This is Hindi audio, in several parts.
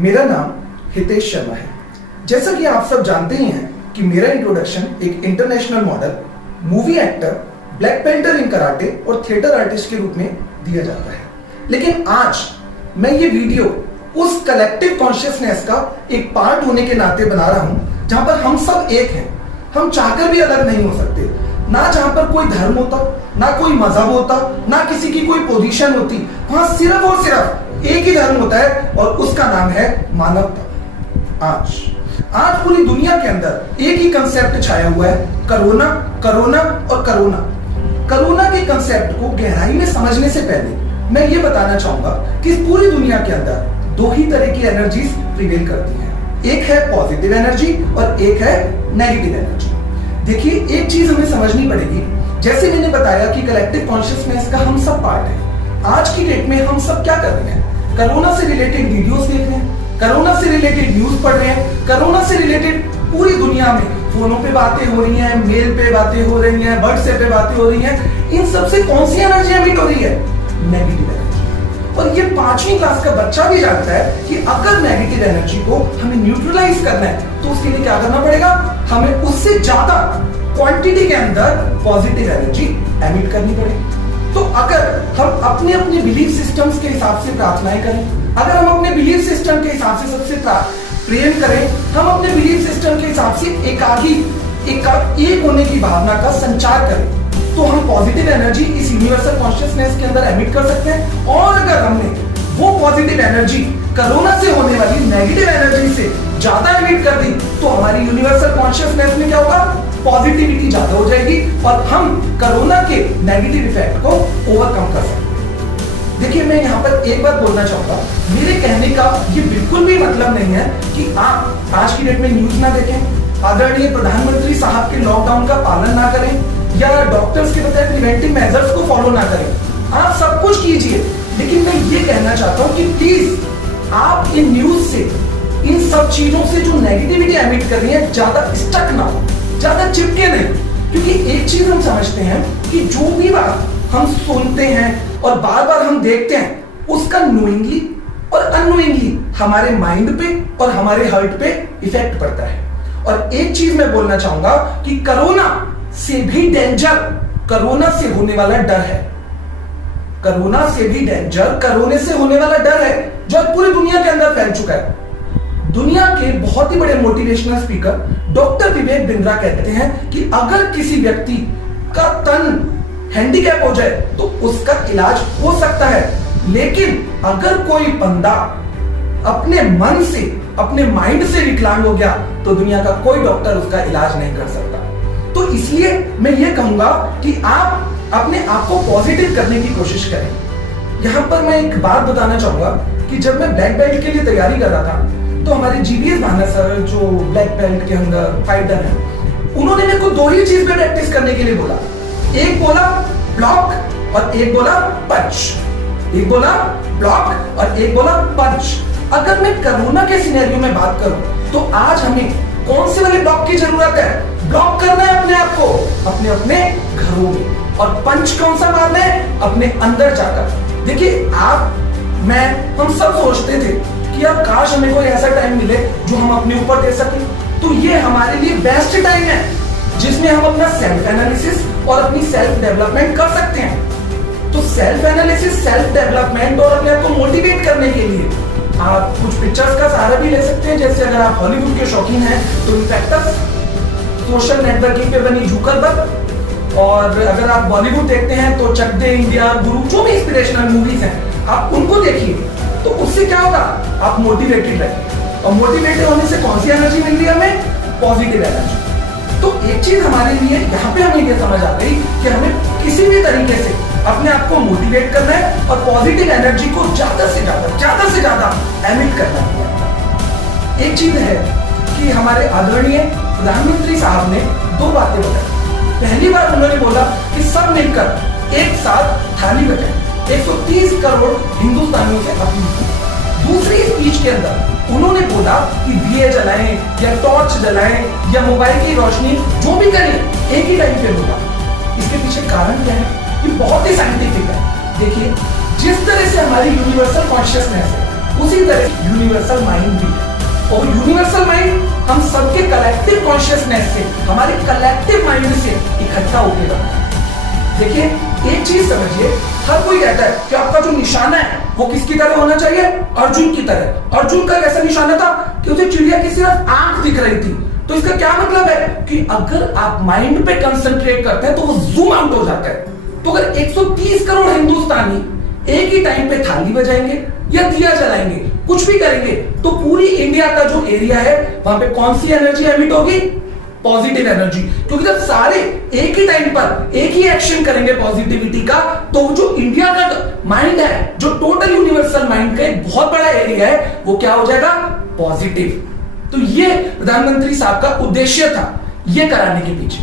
मेरा नाम हितेश शर्मा है। जैसा कि आप सब जानते ही हैं कि मेरा इंट्रोडक्शन एक international model, movie actor, black belter in karate और थिएटर आर्टिस्ट के रूप में दिया जाता है। लेकिन आज मैं ये वीडियो उस कलेक्टिव कॉन्शियसनेस का एक पार्ट होने के नाते बना रहा हूं जहां पर हम सब एक हैं। हम चाहकर भी अलग नहीं हो सकते। ना जहां पर कोई धर्म होता, ना कोई मजहब होता, ना किसी की कोई पोजीशन होती, वहां सिर्फ और सिर्फ एक ही धर्म होता है और उसका नाम है मानवता। आज पूरी दुनिया के अंदर एक ही कंसेप्ट छाया हुआ है, कोरोना, कोरोना और कोरोना। कोरोना के कंसेप्ट को गहराई में समझने से पहले मैं ये बताना चाहूंगा कि पूरी दुनिया के अंदर दो ही तरह की एनर्जीज प्रिवेल करती हैं। एक है पॉजिटिव एनर्जी और एक है नेगेटिव एनर्जी। देखिए, एक चीज हमें समझनी पड़ेगी। जैसे मैंने बताया कि कलेक्टिव कॉन्शियसनेस का हम सब पार्ट है। आज की डेट में हम सब क्या कर रहे हैं? कोरोना से रिलेटेड वीडियोस देख रहे हैं, कोरोना से रिलेटेड न्यूज पढ़ रहे हैं, कोरोना से रिलेटेड पूरी दुनिया में फोनों पे बातें हो रही हैं, मेल पे बातें हो रही हैं, व्हाट्सएप पे बातें हो रही हैं। इन सबसे कौन सी एनर्जी एमिट हो रही है? Negative energy. और ये 5वीं क्लास का बच्चा भी जानता है कि अगर नेगेटिव एनर्जी को हमें न्यूट्रलाइज करना है तो उसके लिए क्या करना पड़ेगा? हमें उससे ज्यादा क्वांटिटी के अंदर पॉजिटिव एनर्जी एमिट करनी पड़ेगी। तो अगर हम अपने अपने बिलीफ सिस्टम्स के हिसाब से प्रार्थनाएं करें, अगर हम अपने बिलीफ सिस्टम के हिसाब से सबसे प्रेम करें, हम अपने बिलीफ सिस्टम के हिसाब से एक होने की भावना का संचार करें, तो हम पॉजिटिव एनर्जी इस यूनिवर्सल कॉन्शियसनेस के अंदर एमिट कर सकते हैं। और अगर हमने वो पॉजिटिव एनर्जी कोरोना से होने वाली नेगेटिव एनर्जी से ज्यादा एमिट कर दी तो हमारी यूनिवर्सल कॉन्शियसनेस में क्या होगा? पॉजिटिविटी ज्यादा हो जाएगी और हम कोरोना के नेगेटिव इफेक्ट को ओवरकम कर सकते हैं। देखिए, मैं यहाँ पर एक बात बोलना चाहूंगा। मेरे कहने का ये बिल्कुल भी मतलब नहीं है कि आप आज की डेट में न्यूज ना देखें, आदरणीय प्रधानमंत्री साहब के लॉकडाउन का पालन ना करें या डॉक्टर्स के बताए प्रिवेंटिव मेजर्स को फॉलो ना करें। आप सब कुछ कीजिए, लेकिन मैं ये कहना चाहता हूं कि प्लीज आप इन न्यूज से, इन सब चीजों से जो नेगेटिविटी एमिट कर रही है, ज्यादा स्टक ना हो, ज्यादा चिपके नहीं। क्योंकि एक चीज हम समझते हैं कि जो भी बात हम सुनते हैं और बार बार हम देखते हैं, उसका नोइंगली और अननोइंगली हमारे माइंड पे और हमारे हार्ट पे इफेक्ट पड़ता है। और एक चीज मैं बोलना चाहूंगा कि कोरोना से भी डेंजर कोरोना से होने वाला डर है। कोरोना से भी डेंजर कोरोना से होने वाला डर है जो पूरी दुनिया के अंदर फैल चुका है। दुनिया के बहुत ही बड़े motivational speaker doctor Vivek Bindra कहते हैं कि अगर किसी व्यक्ति का तन हैंडीकैप हो जाए तो उसका इलाज हो सकता है, लेकिन अगर कोई बंदा अपने मन से, अपने माइंड से विकलांग हो गया तो दुनिया का कोई डॉक्टर उसका इलाज नहीं कर सकता। तो इसलिए मैं ये कहूंगा कि आप अपने आप को पॉजिटिव करने की कोशिश करें। यहां पर मैं एक बात बताना चाहूंगा कि जब मैं ब्लैक बेल्ट के लिए तैयारी कर रहा था तो हमारे जीबीएस भाना सर, जो ब्लैक बेल्ट के अंदर फाइटर हैं, उन्होंने मेरे को दो ही चीज पे प्रैक्टिस करने के लिए बोला। एक बोला ब्लॉक और एक बोला पंच। एक बोला ब्लॉक और एक बोला पंच। अगर मैं कोरोना के सिनेरियो में बात करूं तो आज हमें कौन से वाले ब्लॉक की जरूरत है? ब्लॉक करना है अपने आप को अपने अपने घरों में। और पंच कौन सा मारना है? अपने अंदर जाकर। देखिए, हम सब सोचते थे कि यार काश हमें कोई ऐसा टाइम मिले जो हम अपने ऊपर दे सकें। तो ये हमारे लिए बेस्ट टाइम है जिसमें हम अपना सेल्फ एनालिसिस और अपनी सेल्फ डेवलपमेंट कर सकते हैं। तो सेल्फ एनालिसिस, सेल्फ डेवलपमेंट और अपने आप को मोटिवेट करने के लिए आप कुछ पिक्चर्स का सहारा भी ले सकते हैं। जैसे अगर आप हॉलीवुड के शौकीन हैं तो इनफैक्टस, सोशल नेटवर्किंग पे बनी जुकरबर्ग, और अगर आप बॉलीवुड देखते हैं तो चक दे इंडिया, गुरु, जो भी इंस्पिरेशनल मूवीज हैं आप उनको देखिए। तो उससे क्या होगा? आप मोटिवेटेड रहेंगे। और मोटिवेटेड होने से कौन सी एनर्जी मिल रही है हमें? Positive energy. तो एक चीज हमारे लिए यहाँ पे हमें ये समझ आ गई कि हमें किसी भी तरीके से अपने आप को मोटिवेट करना है और पॉजिटिव एनर्जी को ज्यादा से ज्यादा एमिट करना है। एक चीज है कि हमारे आदरणीय प्रधानमंत्री साहब ने दो बातें बताई। पहली बार उन्होंने बोला कि सब मिलकर एक साथ थाली बजाएं, 130 करोड़ हिंदुस्तानियों से अपील की। दूसरी स्पीच के अंदर उन्होंने बोला कि दिए जलाएं या टॉर्च जलाएं या मोबाइल की रोशनी जो भी करें एक ही टाइम पे होगा। इसके पीछे कारण क्या है? ये बहुत ही साइंटिफिक है। देखिए, जिस तरह से हमारी यूनिवर्सल कॉन्शियसनेस है उसी तरह यूनिवर्सल माइंड भी है, और यूनिवर्सल माइंड हम सबके कलेक्टिव कॉन्शियसनेस से, हमारे कलेक्टिव माइंड से इकट्ठा होकर बनता है। देखिए एक चीज समझिए, हर कोई कहता है कि आपका जो निशाना है वो किसकी तरह होना चाहिए, अर्जुन की तरह। अर्जुन का कैसा निशाना था कि उसे चिड़िया की सिर्फ आंख दिख रही थी। तो इसका क्या मतलब है कि अगर आप माइंड पे कंसंट्रेट करते हैं तो वो जूम आउट हो जाता है। तो अगर 130 करोड़ हिंदुस्तानी एक ही टाइम पे थाली बजाएंगे या दिया जलाएंगे, कुछ भी करेंगे, तो पूरी इंडिया का जो एरिया है वहां पे कौन सी एनर्जी एमिट होगी, पॉजिटिव एनर्जी। क्योंकि जब सारे एक ही टाइम पर एक ही एक्शन करेंगे पॉजिटिविटी का, तो जो इंडिया का माइंड है, जो टोटल यूनिवर्सल माइंड का एक बहुत बड़ा एरिया है, वो क्या हो जाएगा, पॉजिटिव। तो ये प्रधानमंत्री साहब का उद्देश्य था, ये कराने के पीछे।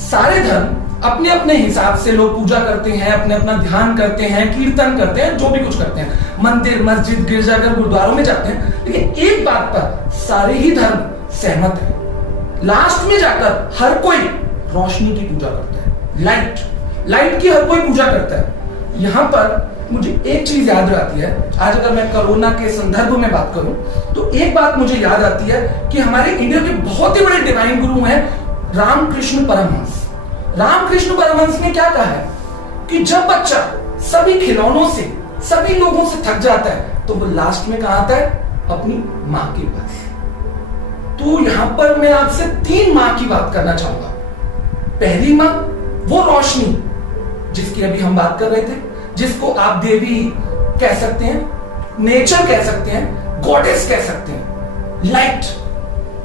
सारे धर्म अपने अपने हिसाब से लोग पूजा करते हैं, अपने अपना ध्यान करते हैं, कीर्तन करते हैं, जो भी कुछ करते हैं, मंदिर मस्जिद गिरजाघर गुरुद्वारों में जाते हैं। लेकिन एक बात पर सारे ही धर्म सहमत है, लास्ट में जाकर हर कोई रोशनी की पूजा करता है, लाइट की हर कोई पूजा करता है। यहां पर मुझे एक चीज याद आती है, आज अगर मैं कोरोना के संदर्भ में बात करूं तो एक बात मुझे याद आती है कि हमारे इंडिया के बहुत ही बड़े डिवाइन गुरु हैं रामकृष्ण परमहंस। रामकृष्ण परमहंस ने क्या कहा है कि जब बच्चा सभी खिलौनों से, सभी लोगों से थक जाता है तो वो लास्ट में कहां आता है, अपनी मां के पास। तो यहां पर मैं आपसे 3 मां की बात करना चाहूंगा। पहली मां वो रोशनी जिसकी अभी हम बात कर रहे थे, जिसको आप देवी कह सकते हैं, नेचर कह सकते हैं, गॉडेस कह सकते हैं, लाइट,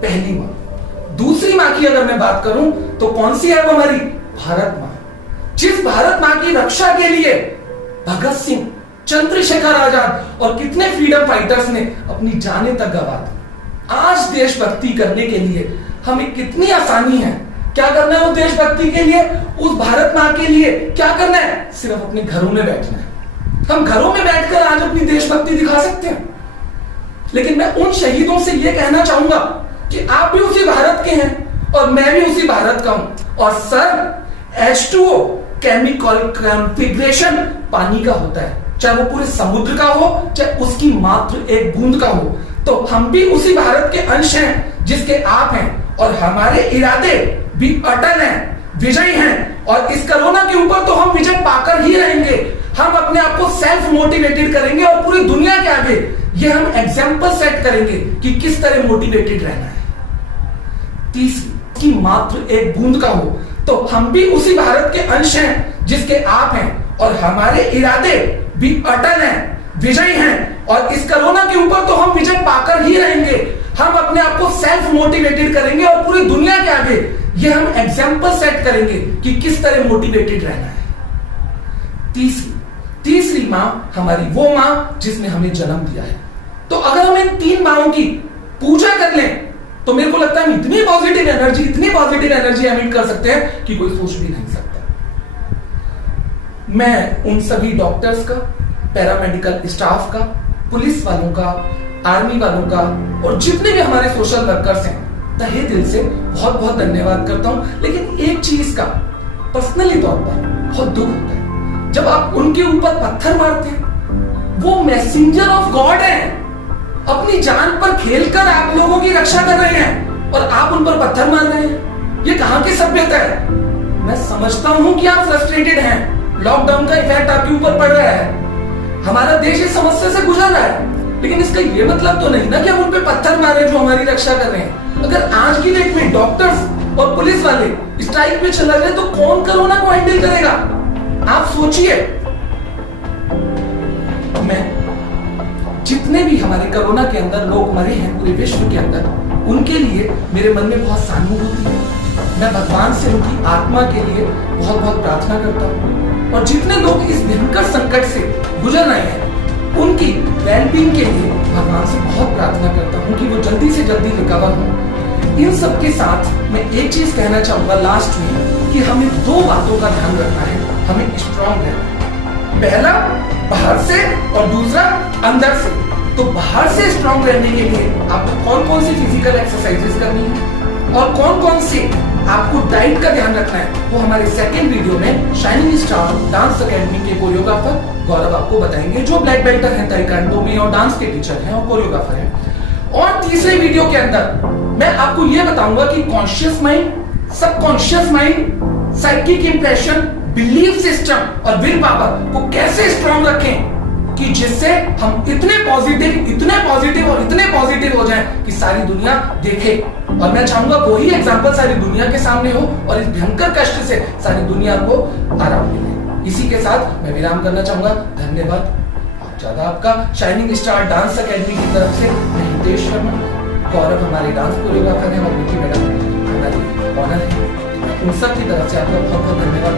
पहली मां। दूसरी मां की अगर मैं बात करूं तो कौन सी है वो, हमारी भारत मां, जिस भारत मां की रक्षा के लिए भगत सिंह, चंद्रशेखर आजाद और कितने फ्रीडम फाइटर्स ने अपनी जानें तक गंवा दी। आज देशभक्ति करने के लिए हमें कितनी आसानी है। क्या करना है उस देशभक्ति के लिए, उस भारत मां के लिए क्या करना है, सिर्फ अपने घरों में बैठना है। हम घरों में बैठकर आज अपनी देशभक्ति दिखा सकते हैं। लेकिन मैं उन शहीदों से यह कहना चाहूंगा कि आप भी उसी भारत के हैं और मैं भी उसी भारत का हूं। और सर, H2O केमिकल कॉन्फ़िगरेशन पानी का होता है, चाहे वो पूरे समुद्र का हो, चाहे उसकी मात्र एक बूंद का हो। तो हम भी उसी भारत के अंश हैं जिसके आप हैं, और हमारे इरादे भी अटल हैं, विजयी हैं। और इस कोरोना के ऊपर तो हम विजय पाकर ही रहेंगे। हम अपने आप को सेल्फ मोटिवेटेड करेंगे और पूरी दुनिया के आगे ये हम एग्जाम्पल सेट करेंगे कि किस तरह मोटिवेटेड रहना है। तीसरी की मात्र एक बूंद का हो, तो हम भी उसी भारत के अंश हैं जिसके आप हैं, और हमारे इरादे भी अटल हैं, विजयी हैं। और इस कोरोना के ऊपर तो हम विजय पाकर ही रहेंगे। हम अपने आप को सेल्फ मोटिवेटेड करेंगे और पूरी दुनिया के आगे ये हम एग्जाम्पल सेट करेंगे कि किस तरह मोटिवेटेड रहना है। तीसरी मां हमारी वो मां जिसने हमें जन्म दिया है। तो अगर हम इन 3 माओं की पूजा कर लें तो मेरे को लगता है हम इतनी पॉजिटिव एनर्जी एमिट कर सकते हैं कि कोई सोच भी नहीं सकता। मैं उन सभी डॉक्टर्स का, पैरामेडिकल स्टाफ का, पुलिस वालों का, आर्मी वालों का और जितने भी हमारे सोशल वर्कर्स हैं, तहे दिल से बहुत बहुत धन्यवाद करता हूं। लेकिन एक चीज का पर्सनली तौर पर बहुत दुख होता है, जब आप उनके ऊपर पत्थर मारते हैं। वो मैसेंजर ऑफ गॉड हैं, अपनी जान पर खेलकर आप लोगों की रक्षा कर रहे हैं और आप उन पर पत्थर मार रहे हैं। ये कहां की सभ्यता है। मैं समझता हूं कि आप फ्रस्ट्रेटेड हैं, लॉकडाउन का इफेक्ट आपके ऊपर पड़ रहा है, हमारा देश इस समस्या से गुजर रहा है। लेकिन इसका ये मतलब तो नहीं ना कि हम उन पे पत्थर मारे जो हमारी रक्षा कर रहे हैं। अगर आज की डेट में डॉक्टर्स और पुलिस वाले स्ट्राइक पे चला गए तो कौन कोरोना को हैंडल करेगा, आप सोचिए। मैं जितने भी हमारे कोरोना के अंदर लोग मरे हैं पूरे विश्व के अंदर, उनके लिए मेरे मन में बहुत सहानुभूति है। मैं भगवान से उनकी आत्मा के लिए बहुत बहुत प्रार्थना करता हूँ, और जितने लोग इस भयंकर संकट से गुजर रहे हैं उनकी वेलबींग के लिए भगवान से बहुत प्रार्थना करता हूँ कि वो जल्दी से जल्दी रिकवर हो। इन सब के साथ मैं एक चीज कहना चाहूंगा लास्ट में कि हमें 2 बातों का ध्यान रखना है, हमें स्ट्रांग रहना है। पहला बाहर से और दूसरा अंदर से। तो बाहर से स्ट्रांग रहने के लिए आपको कौन कौन सी फिजिकल एक्सरसाइजेस करनी है और कौन कौन सी आपको डाइट का ध्यान रखना है वो हमारे सेकंड वीडियो में शाइनिंग स्टार डांस एकेडमी के कोरियोग्राफर गौरव आपको बताएंगे, जो ब्लैक बेल्टर हैं ताइक्वांडो में और डांस के टीचर हैं और कोरियोग्राफर हैं। और तीसरे वीडियो के अंदर मैं आपको यह बताऊंगा कि conscious mind, subconscious mind, psychic impression, belief system और विल पावर को कैसे स्ट्रॉन्ग रखें कि जिससे हम इतने पॉजिटिव और इतने पॉजिटिव हो जाएं कि सारी दुनिया देखे। और मैं चाहूंगा वही एग्जांपल सारी दुनिया के सामने हो और इस भयंकर कष्ट से सारी दुनिया को आराम मिले। इसी के साथ मैं विराम करना चाहूंगा। धन्यवाद बहुत ज्यादा आपका। शाइनिंग स्टार डांस एकेडमी की तरफ से मैं हितेश शर्मा, गौरव हमारे डांस कोरियोग्राफर है और निकी मैडम हमारी ऑनर है। उन सब की तरफ से आपका बहुत बहुत धन्यवाद।